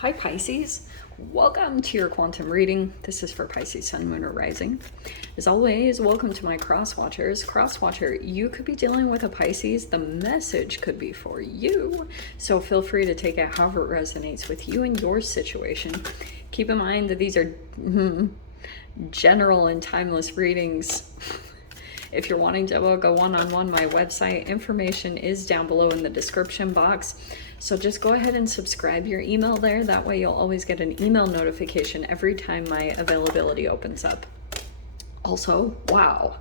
Hi Pisces, welcome to your quantum reading. This is for Pisces Sun, Moon, or Rising. As always, welcome to my cross watchers. Cross watcher, you could be dealing with a Pisces. The message could be for you. So feel free to take it however it resonates with you and your situation. Keep in mind that these are general and timeless readings. If you're wanting to book a one-on-one, my website information is down below in the description box. So just go ahead and subscribe your email there. That way you'll always get an email notification every time my availability opens up. Also, wow.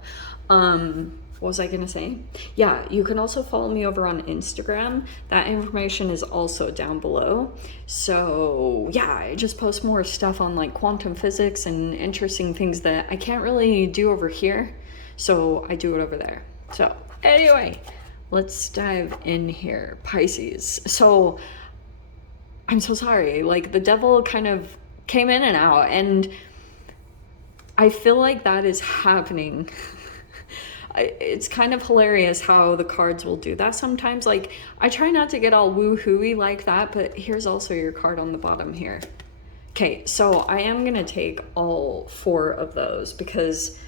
What was I gonna say? Yeah, you can also follow me over on Instagram. That information is also down below. So yeah, I just post more stuff on like quantum physics and interesting things that I can't really do over here. So I do it over there. So anyway, let's dive in here. Pisces. So I'm so sorry. Like the devil kind of came in and out, and I feel like that is happening. It's kind of hilarious how the cards will do that sometimes. Like I try not to get all woo-hooey like that, but here's also your card on the bottom here. Okay, so I am going to take all four of those because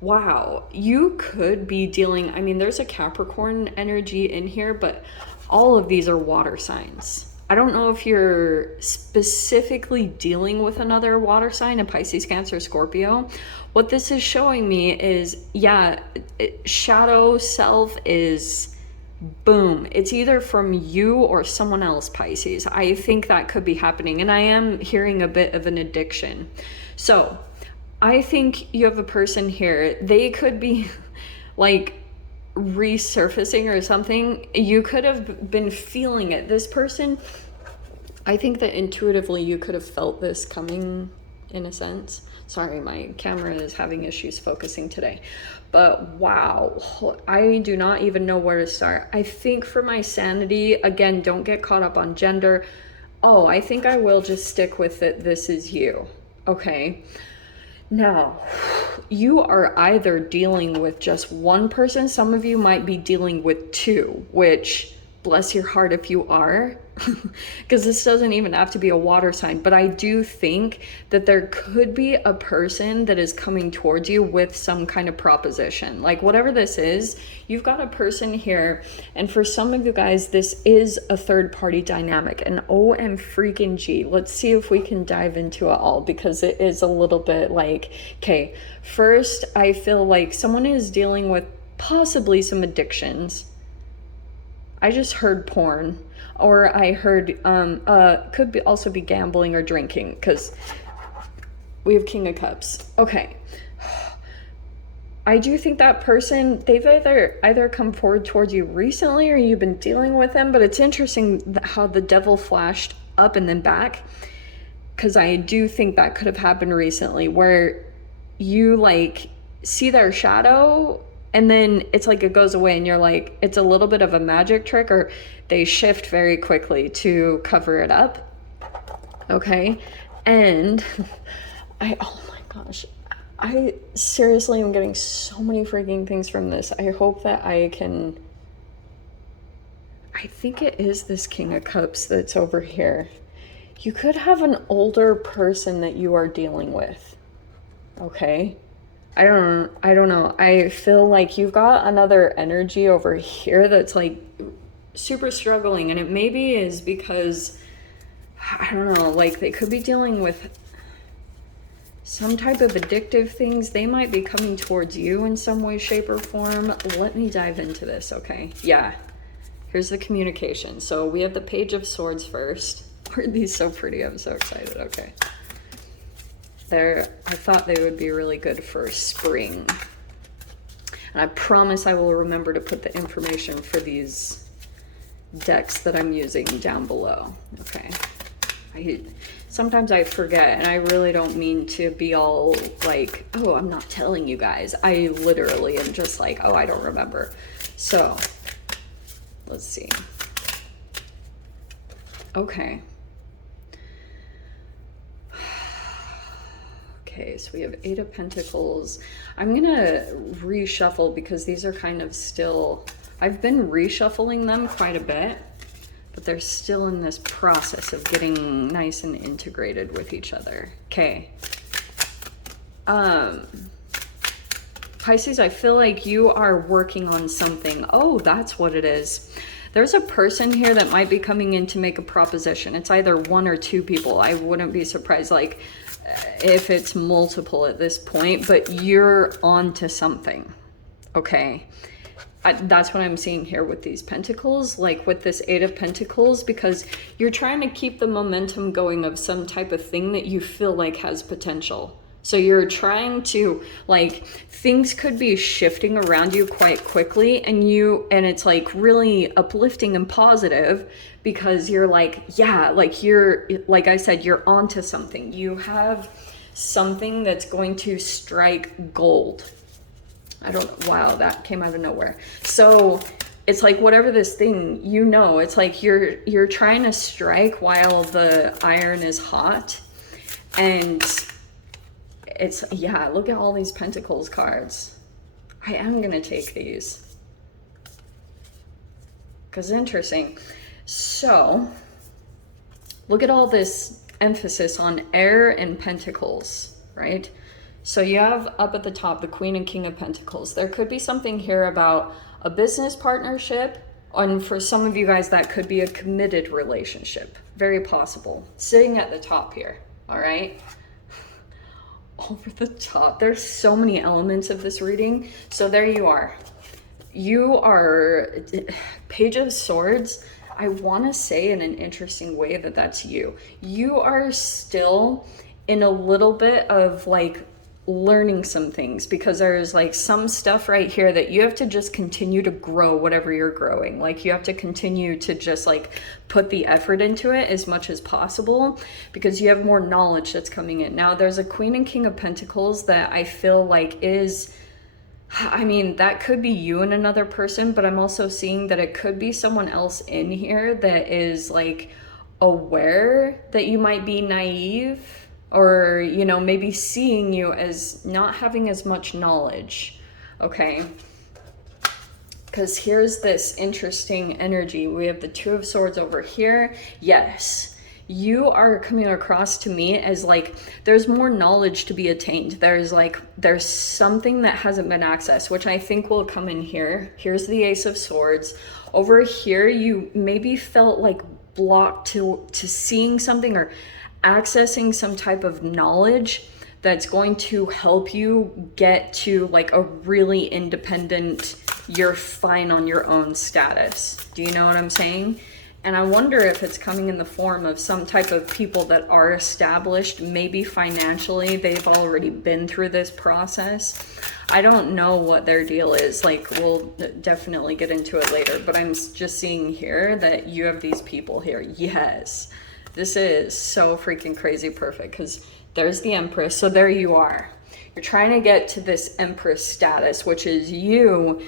wow, you could be dealing, I mean, there's a Capricorn energy in here, but all of these are water signs. I don't know if you're specifically dealing with another water sign, a Pisces, Cancer, Scorpio. What this is showing me is, yeah, shadow self is boom. It's either from you or someone else, Pisces. I think that could be happening. And I am hearing a bit of an addiction. So I think you have a person here, they could be like resurfacing or something. You could have been feeling it. This person, I think that intuitively you could have felt this coming in a sense. Sorry, my camera is having issues focusing today. But wow, I do not even know where to start. I think for my sanity, again, don't get caught up on gender. Oh, I think I will just stick with it. This is you. Okay. Now, you are either dealing with just one person. Some of you might be dealing with two, which bless your heart if you are, because this doesn't even have to be a water sign. But I do think that there could be a person that is coming towards you with some kind of proposition. Like whatever this is, you've got a person here. And for some of you guys, this is a third party dynamic. And OM freaking G, let's see if we can dive into it all, because it is a little bit like, okay, first, I feel like someone is dealing with possibly some addictions. I just heard porn, or I heard could be also be gambling or drinking, because we have King of Cups. Okay, I do think that person, they've either come forward towards you recently or you've been dealing with them. But it's interesting how the devil flashed up and then back, because I do think that could have happened recently, where you like see their shadow and then it's like it goes away and you're like, it's a little bit of a magic trick, or they shift very quickly to cover it up. Okay. And oh my gosh, I seriously am getting so many freaking things from this. I hope that I think it is this King of Cups that's over here. You could have an older person that you are dealing with. Okay. I don't know. I feel like you've got another energy over here that's like super struggling, and it maybe is because, I don't know, like they could be dealing with some type of addictive things. They might be coming towards you in some way, shape, or form. Let me dive into this, okay? Yeah. Here's the communication. So we have the Page of Swords first. Aren't these so pretty? I'm so excited. Okay. I thought they would be really good for spring. And I promise I will remember to put the information for these decks that I'm using down below. Okay. Sometimes I forget, and I really don't mean to be all like, oh, I'm not telling you guys. I literally am just like, oh, I don't remember. So let's see. Okay. Okay, so we have Eight of Pentacles. I'm gonna reshuffle because these are kind of still, I've been reshuffling them quite a bit, but they're still in this process of getting nice and integrated with each other. Okay. Pisces, I feel like you are working on something. Oh, that's what it is. There's a person here that might be coming in to make a proposition. It's either one or two people. I wouldn't be surprised like if it's multiple at this point, but you're on to something. Okay. That's what I'm seeing here with these pentacles, like with this 8 of Pentacles, because you're trying to keep the momentum going of some type of thing that you feel like has potential. So you're trying to, like, things could be shifting around you quite quickly, and it's like really uplifting and positive, because you're like, yeah, like you're, like I said, you're onto something. You have something that's going to strike gold. I don't know. Wow, that came out of nowhere. So it's like whatever this thing, it's like you're trying to strike while the iron is hot. And it's, yeah, look at all these Pentacles cards. I am going to take these because interesting. So look at all this emphasis on air and Pentacles, right? So you have up at the top the Queen and King of Pentacles. There could be something here about a business partnership, and for some of you guys that could be a committed relationship. Very possible. Sitting at the top here, all right? Over the top. There's so many elements of this reading. So there you are. You are Page of Swords. I want to say in an interesting way that that's you. You are still in a little bit of like learning some things, because there's like some stuff right here that you have to just continue to grow whatever you're growing. Like you have to continue to just like put the effort into it as much as possible, because you have more knowledge that's coming in. Now there's a Queen and King of Pentacles that I feel like is, I mean, that could be you and another person, but I'm also seeing that it could be someone else in here that is like aware that you might be naive, or, maybe seeing you as not having as much knowledge, okay? Because here's this interesting energy. We have the Two of Swords over here. Yes, you are coming across to me as like, there's more knowledge to be attained. There's something that hasn't been accessed, which I think will come in here. Here's the Ace of Swords. Over here, you maybe felt like blocked to seeing something or accessing some type of knowledge that's going to help you get to like a really independent, you're fine on your own status. Do you know what I'm saying? And I wonder if it's coming in the form of some type of people that are established, maybe financially, they've already been through this process. I don't know what their deal is. Like, we'll definitely get into it later, but I'm just seeing here that you have these people here. Yes. This is so freaking crazy perfect, because there's the Empress. So there you are. You're trying to get to this Empress status, which is you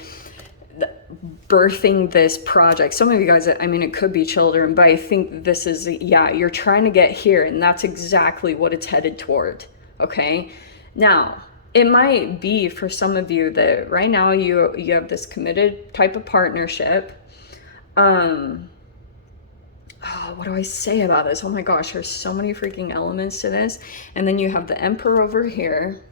birthing this project. Some of you guys, I mean, it could be children, but I think this is, yeah, you're trying to get here, and that's exactly what it's headed toward, okay? Now, it might be for some of you that right now you have this committed type of partnership. Oh, what do I say about this? Oh my gosh, there's so many freaking elements to this. And then you have the Emperor over here,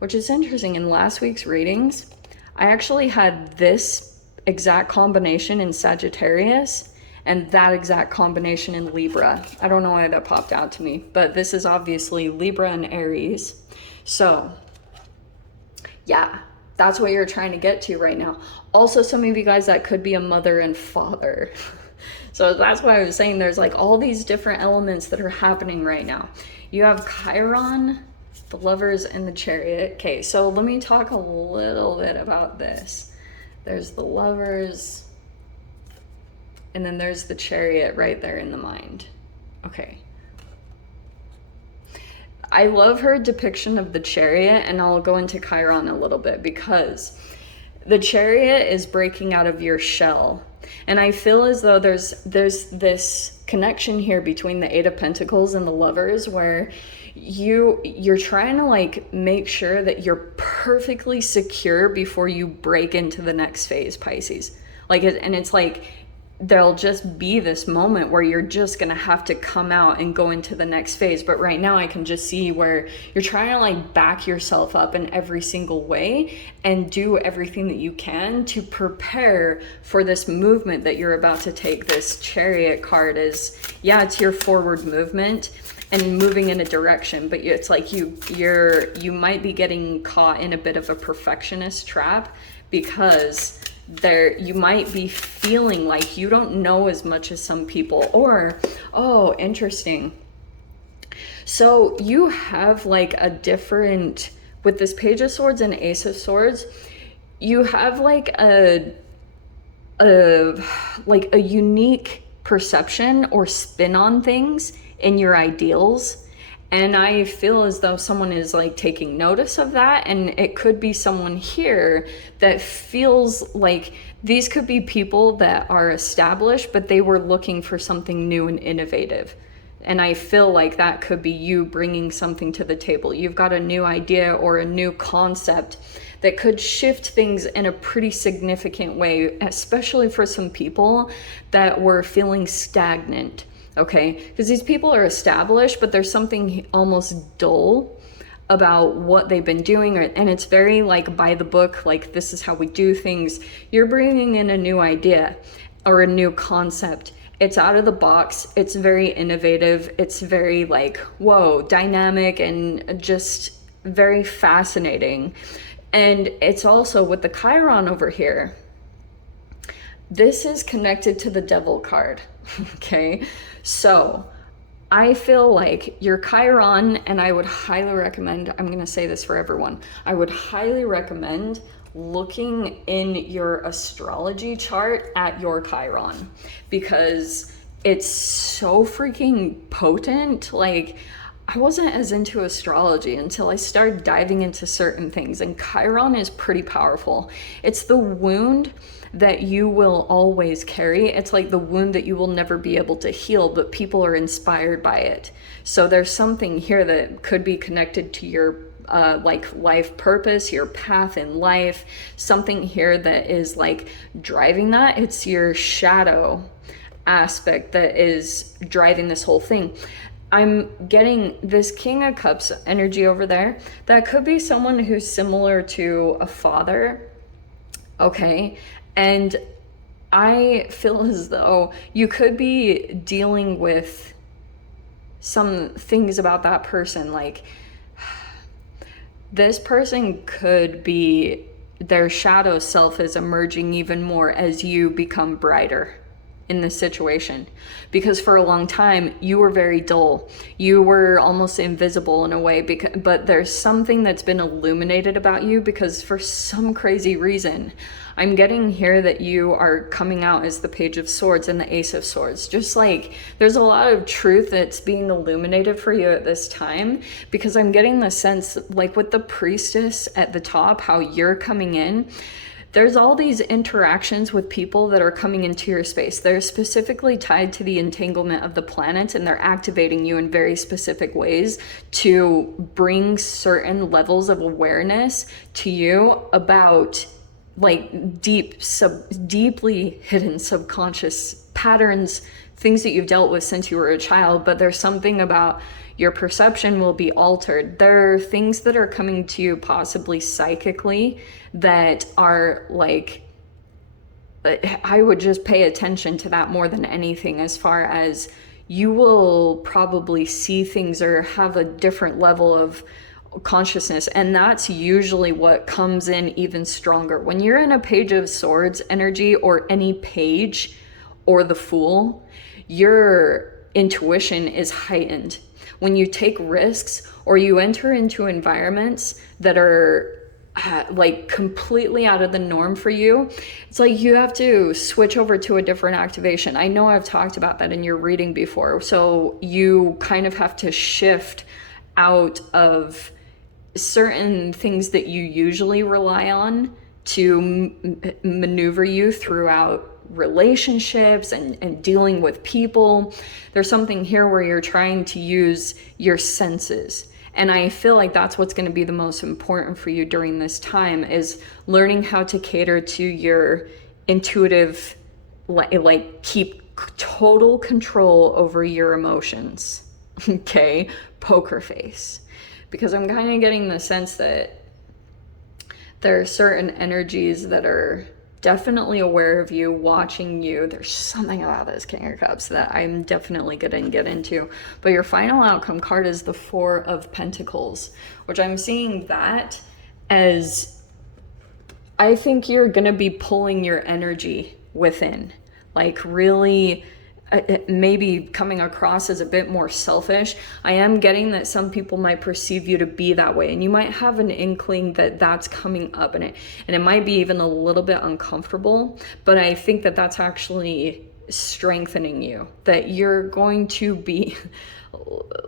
which is interesting. In last week's readings, I actually had this exact combination in Sagittarius and that exact combination in Libra. I don't know why that popped out to me, but this is obviously Libra and Aries. So yeah, that's what you're trying to get to right now. Also, some of you guys, that could be a mother and father. So that's why I was saying there's like all these different elements that are happening right now. You have Chiron, the Lovers, and the Chariot. Okay, so let me talk a little bit about this. There's the Lovers, and then there's the Chariot right there in the mind. Okay. I love her depiction of the Chariot, and I'll go into Chiron a little bit, because the Chariot is breaking out of your shell. And I feel as though there's this connection here between the Eight of Pentacles and the Lovers, where you're trying to like make sure that you're perfectly secure before you break into the next phase, Pisces. Like, and it's like there'll just be this moment where you're just gonna have to come out and go into the next phase. But right now I can just see where you're trying to like back yourself up in every single way and do everything that you can to prepare for this movement that you're about to take. This Chariot card is, yeah, it's your forward movement and moving in a direction, but it's like you might be getting caught in a bit of a perfectionist trap, because you might be feeling like you don't know as much as some people. Or, oh, interesting, so you have like a different, with this Page of Swords and Ace of Swords, you have like a unique perception or spin on things in your ideals. And I feel as though someone is like taking notice of that, and it could be someone here that feels like these could be people that are established, but they were looking for something new and innovative. And I feel like that could be you bringing something to the table. You've got a new idea or a new concept that could shift things in a pretty significant way, especially for some people that were feeling stagnant. Okay, because these people are established, but there's something almost dull about what they've been doing, and it's very like by the book, like this is how we do things. You're bringing in a new idea or a new concept. It's out of the box. It's very innovative. It's very like, whoa, dynamic and just very fascinating. And it's also with the Chiron over here. This is connected to the Devil card. Okay, so I feel like your Chiron, and I would highly recommend, I'm going to say this for everyone, I would highly recommend looking in your astrology chart at your Chiron, because it's so freaking potent. Like, I wasn't as into astrology until I started diving into certain things, and Chiron is pretty powerful. It's the wound that you will always carry. It's like the wound that you will never be able to heal, but people are inspired by it. So there's something here that could be connected to your like life purpose, your path in life, something here that is like driving that. It's your shadow aspect that is driving this whole thing. I'm getting this King of Cups energy over there. That could be someone who's similar to a father. Okay. And I feel as though you could be dealing with some things about that person. Like, this person could be, their shadow self is emerging even more as you become brighter in this situation, because for a long time you were very dull, you were almost invisible in a way, but there's something that's been illuminated about you, because for some crazy reason I'm getting here that you are coming out as the Page of Swords and the Ace of Swords. Just like there's a lot of truth that's being illuminated for you at this time, because I'm getting the sense, like with the Priestess at the top, how you're coming in, there's all these interactions with people that are coming into your space. They're specifically tied to the entanglement of the planets, and they're activating you in very specific ways to bring certain levels of awareness to you about like deeply hidden subconscious patterns, things that you've dealt with since you were a child. But there's something about your perception will be altered. There are things that are coming to you possibly psychically that are like, I would just pay attention to that more than anything, as far as you will probably see things or have a different level of consciousness. And that's usually what comes in even stronger when you're in a Page of Swords energy, or any page, or the Fool. Your intuition is heightened when you take risks, or you enter into environments that are like completely out of the norm for you. It's like you have to switch over to a different activation. I know I've talked about that in your reading before. So you kind of have to shift out of certain things that you usually rely on to maneuver you throughout relationships and dealing with people. There's something here where you're trying to use your senses. And I feel like that's what's going to be the most important for you during this time, is learning how to cater to your intuitive like keep total control over your emotions. Okay, poker face. Because I'm kind of getting the sense that there are certain energies that are definitely aware of you, watching you. There's something about this King of Cups that I'm definitely going to get into. But your final outcome card is the Four of Pentacles, which I'm seeing that as, I think you're going to be pulling your energy within, like really maybe coming across as a bit more selfish. I am getting that some people might perceive you to be that way, and you might have an inkling that that's coming up in it, and it might be even a little bit uncomfortable, but I think that that's actually strengthening you, that you're going to be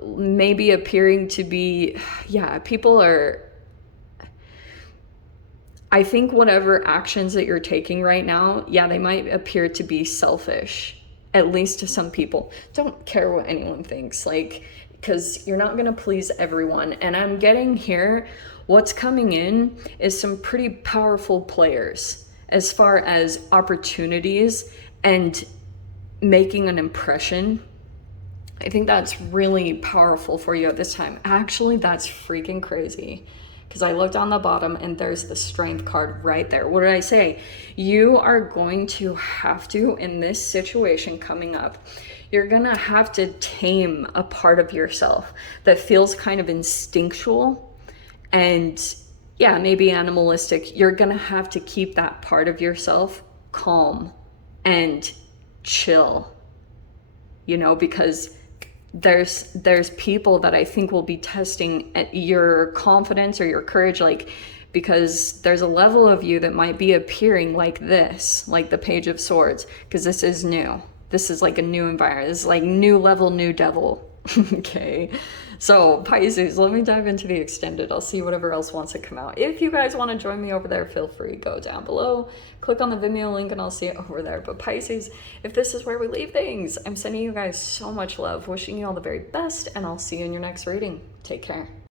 maybe appearing to be, yeah, people are, I think whatever actions that you're taking right now, yeah, they might appear to be selfish, at least to some people. Don't care what anyone thinks, like, because you're not going to please everyone. And I'm getting here, what's coming in is some pretty powerful players as far as opportunities and making an impression. I think that's really powerful for you at this time. Actually, that's freaking crazy. Because I looked on the bottom and there's the Strength card right there. What did I say? You are going to have to, in this situation coming up, you're going to have to tame a part of yourself that feels kind of instinctual and, yeah, maybe animalistic. You're going to have to keep that part of yourself calm and chill, you know, because there's people that I think will be testing at your confidence or your courage, like, because there's a level of you that might be appearing like this, like the Page of Swords, because this is new. This is like a new environment. This is like new level, new devil. Okay, so Pisces, let me dive into the extended. I'll see whatever else wants to come out. If you guys want to join me over there, feel free, go down below, click on the Vimeo link, and I'll see it over there. But Pisces, if this is where we leave things, I'm sending you guys so much love, wishing you all the very best, and I'll see you in your next reading. Take care.